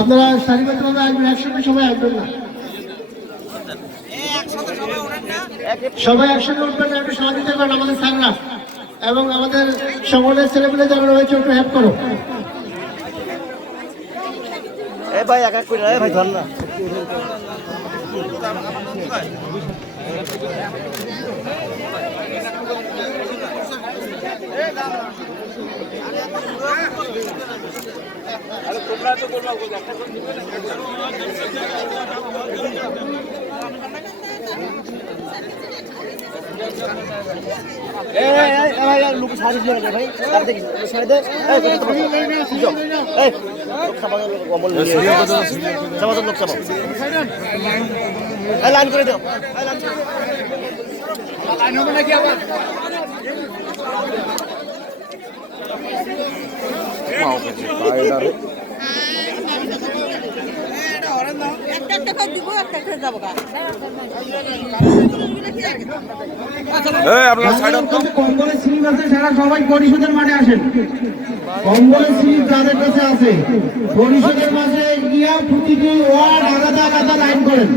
আপনারা সারিবদ্ধভাবে আসবেন, একসাথে সবাই আসবেন না, সবাই একসাথে উঠবেন না, একটু সহযোগিতা করেন আমাদের স্যাররা এবং আমাদের সকলের ছেলেমেয়ে যারা রয়েছে একটু হেল্প করো। ভাই এক এক করে ভাই ধর না। তোমরা তো করবা একটা করে দিবে না। লোক সাড়ে ভাই সাড়ে দে লোক চাপ লাইন করে দাও লাইন হবে নাকি আবার কম্বলের স্লিপ আছে, সারা সবাই পরিষদের মাঠে আসেন। কম্বলের স্লিপ যাদের কাছে আছে পরিষদের মাঝে গিয়া প্রতিটি ওয়ার্ড আলাদা আলাদা লাইন করেন।